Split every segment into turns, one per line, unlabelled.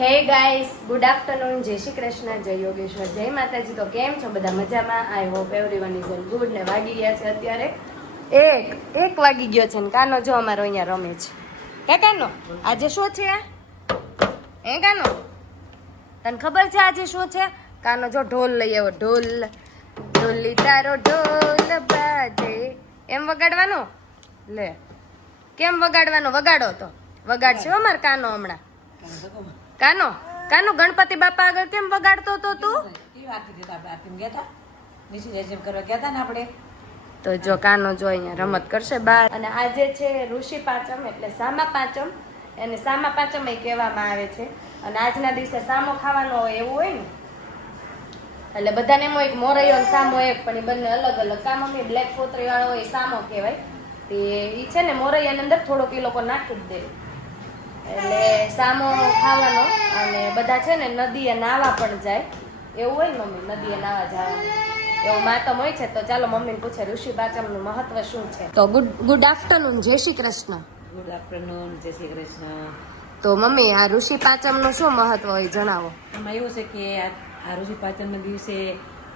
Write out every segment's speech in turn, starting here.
હે guys, good afternoon, જય શ્રી કૃષ્ણ, જય યોગેશ્વર, જય માતાજી. તો કેમ છો બધા મજામાં? I hope everyone is all good ને વાગી ગયા છે અત્યારે. એક એક વાગી ગયો છે ને, કાનો જો અમારો અહીંયા રમે છે. કે કાનો? આજે શું છે? હે કાનો? તને ખબર છે આજે શું છે? કાનો જો ઢોલ લઈ આવ્યો, ઢોલ, ઢોલી તારો ઢોલ બાજે. એમ વગાડવાનો? લે. કેમ વગાડવાનો? વગાડો તો. વગાડશે અમાર કાનો હમણાં. કાનો? કાનો ગણપતિ બાપા આગળ કેમ વગાડતો તો? તું તો જો કાનો જો અહીંયા રમત કરશે બાર. અને આજે છે ઋષિ પાંચમ એટલે સામા પાંચમ એને સામા પાંચમ એ કહેવામાં આવે છે. અને આજના દિવસે સામો ખાવાનો હોય એવું હોય ને એટલે બધાને એમાં એક મોરૈયો અને સામો એક પણ એ બંને અલગ અલગ કામ અમે બ્લેક પોતરી વાળો હોય એ સામો કહેવાય. તે એ છે ને મોરૈયાની અંદર થોડોક એ લોકો નાખી જ દે. એટલે સામો ખાવાનો અને બધા છે ને નદીએ નાવા પણ જાય. એવું હોય ને મમ્મી નદીએ નાવા જવાનું. એવું માતમ હોય છે તો ચાલો મમ્મીને પૂછે ઋષિ પાંચમનું મહત્વ શું છે? તો ગુડ ગુડ આફ્ટરનૂન જય શ્રી કૃષ્ણ.
ગુડ આફ્ટરનૂન જય શ્રી કૃષ્ણ.
તો મમ્મી આ ઋષિ પાંચમનું શું મહત્વ હોય જણાવો.
એમાં એવું છે કે આ આ ઋષિ પાંચમના દિવસે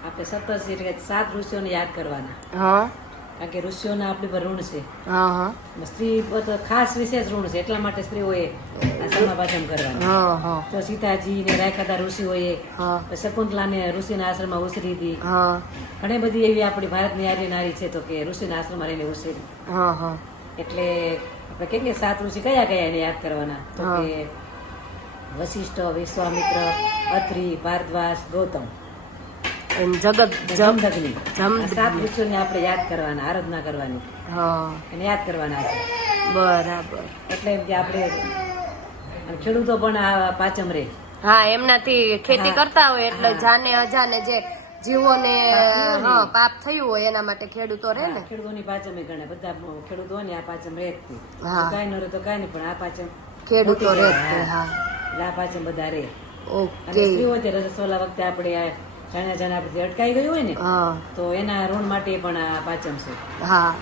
આપણે સત્તર એટલે સાત ઋષિઓને યાદ કરવાના.
હા.
કારણ કે ઋષિઓના આપણી પર ઋણ છે.
હા હા.
સ્ત્રી પર ખાસ વિશેષ ઋણ છે. એટલા માટે સ્ત્રીઓએ આ સમા પાંચમ કરવાની તો સીતાજી ને રાખ્યા ઋષિઓએ શકુંતલાને ઋષિના આશ્રમમાં ઉછરી હતી. ઘણી બધી એવી આપણી ભારતની આર્ય નારી છે તો કે ઋષિના આશ્રમમાં રહીને ઉછરી. એટલે આપણે કે સાત ઋષિ કયા કયા એને યાદ કરવાના? તો. કે વશિષ્ઠ વિશ્વામિત્ર અત્રી ભારદ્વાજ ગૌતમ.
જગત જમ
જમદગ્નિ.
જમ-
સાત વૃક્ષોને આપણે યાદ કરવાના આરાધના કરવાની.
હા.
એને યાદ કરવાના છે.
બરાબર.
એટલે એમ કે આપણે ખેડૂતો પણ આ પાચમ રે.
હા એમનાથી ખેતી કરતા હોય એટલે જાને અજાને જે જીવોને
પાપ થયું
હોય એના માટે ખેડૂતો રહે ને.
ખેડૂતોની પાચમ ગણે. બધા ખેડૂતો ને આ પાચમ રહે જ. કાંઈ ન રહે તો કાંઈ નહીં પણ આ પાચમ
ખેડૂતો રહે હા.
આ પાચમ બધા રહે અને
ઓકે.
સ્ત્રીઓ રસોલા વખતે આપણે આ જાણ્યા જાણે અટકાઈ ગયું હોય ને
હા.
તો એના ઋણ માટે પણ આ પાચમ છે.
હા.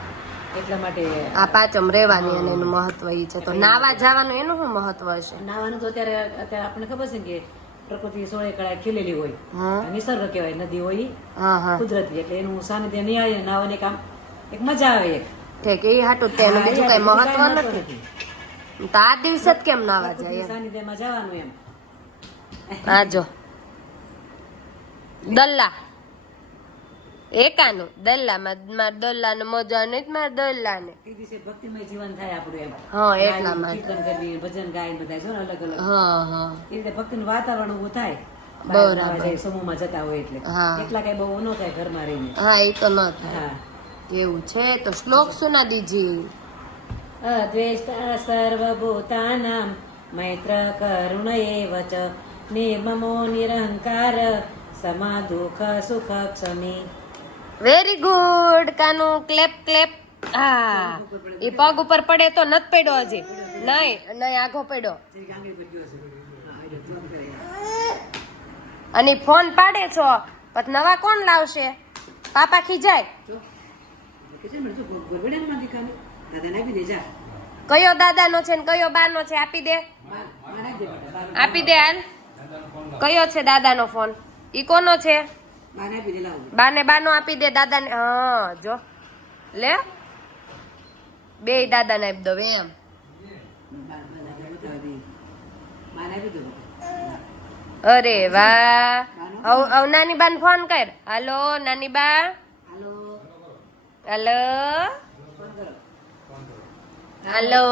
એટલા માટે
આ પાંચમ રહેવાની અને એનું મહત્વ એ છે. તો નાવા જવાનું એનું શું મહત્વ છે
નાવાનું તો અત્યારે અત્યારે આપણને ખબર છે કે પ્રકૃતિ સોળે કળા ખીલેલી હોય. નિસર્ગ કહેવાય નદી હોય
હા હા.
કુદરતી એટલે એનું સાનિધ્ય નહીં આવે નાવાની કામ એક મજા આવે એક.
ઠીક એ હાટું જ તે એનું
હા,
બીજું કઈ મહત્વ નથી. તો આ દિવસે જ કેમ નાવા જાય
સાનિધ્યમાં જવાનું એમ.
આ જો. દલ્લા. એકાનું. દલ્લામાં માર દલ્લાને મજા નહીં માર દલ્લાને.
ભક્તિમય જીવન થાય આપણું એમ.
હા, એટલા માટે.
કીર્તન ભજન ગાય બધા જો અલગ અલગ.
હા હા.
એ રીતે ભક્તિનું વાતાવરણ ઊભું થાય.
બરાબર.
સમૂહમાં જતા હોય એટલે. એટલા કઈ બહુ ન થાય ઘરમાં રહીને.
હા એ તો ન થાય. એવું છે તો શ્લોક સુના દીજી.
અદ્વેષ્ટા સર્વભૂતાનામ મૈત્ર કરુણ એવ નિર્મમો નિરહંકાર સમા દુઃખ સુખ ક્ષમી
very good Kanu clap clap હા એ પગ ઉપર પડે તો નત પડ્યો હજી. નહીં નહીં આઘો પડ્યો. અને ફોન પાડે છો. પછી નવા કોણ લાવશે? પાપા ખીજાય. કયો દાદાનો છે ને કયો બાનો છે આપી દે. આપી દે હાલ. કયો છે દાદાનો ફોન? ઈ કોનો છે? બાને બાનો આપી દે દાદાને. હા જો. લે. બે દાદાને આપી દો એમ. અરે વાહ. હવ નાની બાને ફોન કર. હાલો નાની બા. હાલો. હાલો.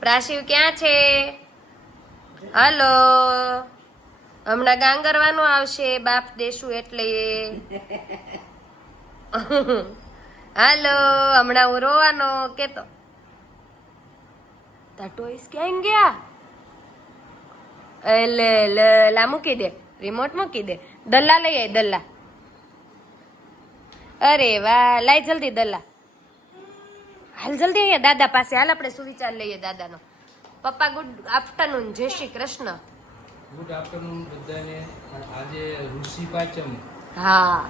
પ્રાશિવ ક્યાં છે? હાલો. હમણાં ગાંગરવાનું આવશે, બાપ દેશું એટલે. હાલો, હમણાં હું રોવાનો કેતો. તા ટોઈસ ક્યાં ગયા? એટલે લા મૂકી દે રિમોટ મૂકી દે. દલ્લા લઈ આય, દલ્લા. અરે વાહ, લાય જલ્દી દલ્લા. હાલ જલ્દી અહીંયા દાદા પાસે, હાલ આપણે સુવિચાર લઈએ દાદાનો. પપ્પા ગુડ આફ્ટરનૂન, જય શ્રી કૃષ્ણ.
ગુડ આફ્ટરનૂન બધાને. આજે ઋષિ પાંચમ.
હા.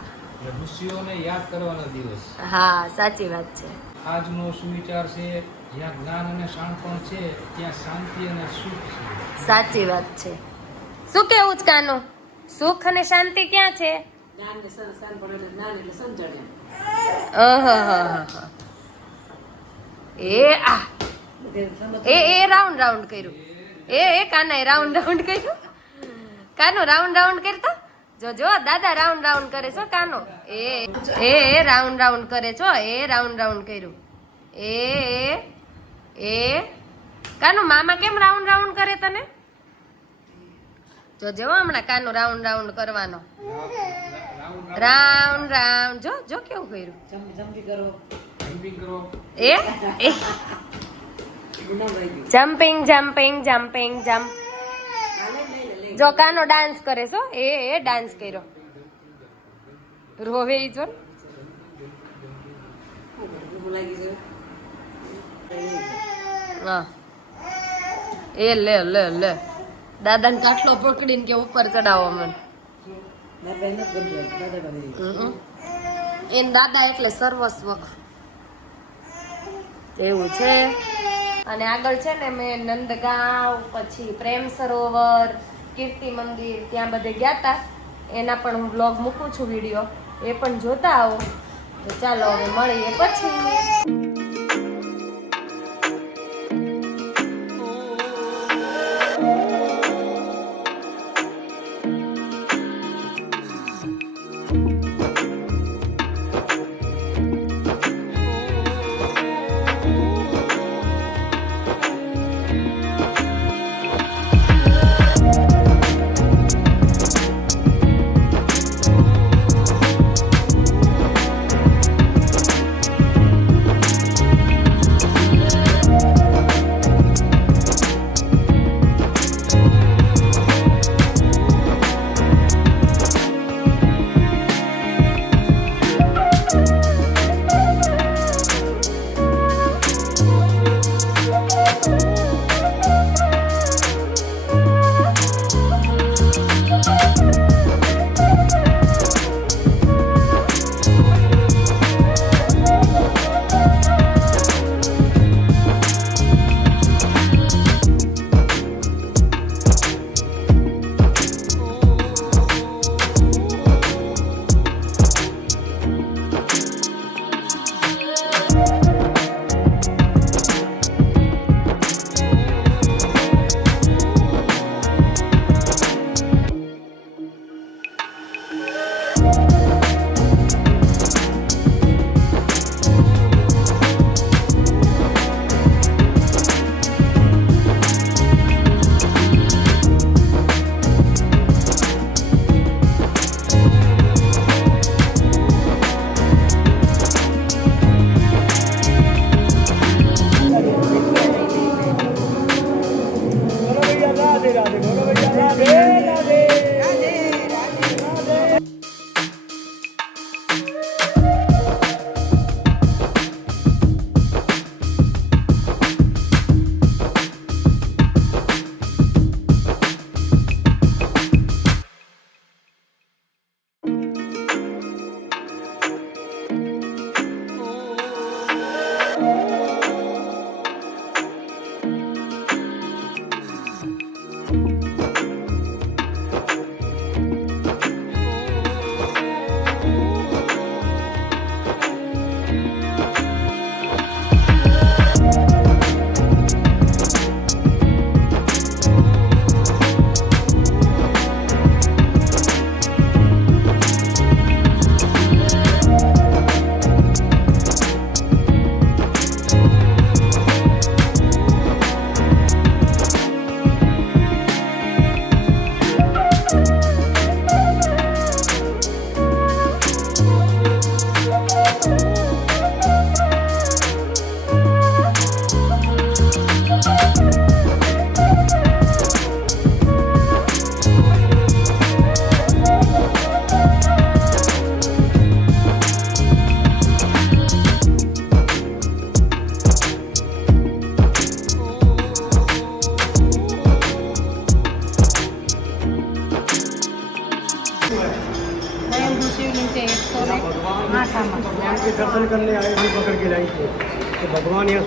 ઋષિઓને યાદ કરવાનો દિવસ.
હા સાચી વાત છે.
આજનો સુવિચાર છે જ્યાં જ્ઞાન અને શાણપણ છે ત્યાં શાંતિ અને સુખ છે.
સાચી વાત છે. શું કેવું છે કાનું? સુખ અને શાંતિ ક્યાં છે. એ આ. એ એ રાઉન્ડ રાઉન્ડ કર્યું. એ એ કાના રાઉન્ડ રાઉન્ડ કર્યું. કાનો રાઉન્ડ રાઉન્ડ કરતો? જો જો દાદા રાઉન્ડ રાઉન્ડ કરે છો કાનો. એ એ રાઉન્ડ રાઉન્ડ કરે છો એ રાઉન્ડ રાઉન્ડ કર્યું. એ એ કાનો મામા કેમ રાઉન્ડ રાઉન્ડ કરે તને? જો જો હમણાં કાનો રાઉન્ડ રાઉન્ડ કરવાનો.
રાઉન્ડ
રાઉન્ડ જો જો કેવું કર્યું?
જમ્પિંગ કરો.
જમ્પિંગ કરો.
એ? Jumping jumping jumping jump.
જ
કાનો ડાન્સ કરે છો, એ એ ડાન્સ કર્યો. રોવે ઈ જો. હા. એ લે લે લે. દાદાને કાટલો પકડીને કે ઉપર ચડાવો મને. એન દાદા એટલે સર્વસ્વ. એવું છે. અને આગળ છે ને મેં નંદગાંવ, પછી પ્રેમ સરોવર કીર્તિ મંદિર ત્યાં બધે ગયા તા. એના પણ હું બ્લોગ મૂકું છું વીડિયો એ પણ જોતા આવો. તો ચાલો હવે મળીએ પછી.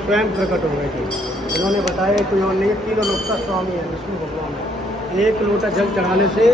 स्वयं प्रकट हो गए थे उन्होंने बताया कि उन्होंने तीनों लोक का स्वामी है विष्णु भगवान है एक लोटा जल चढ़ाने से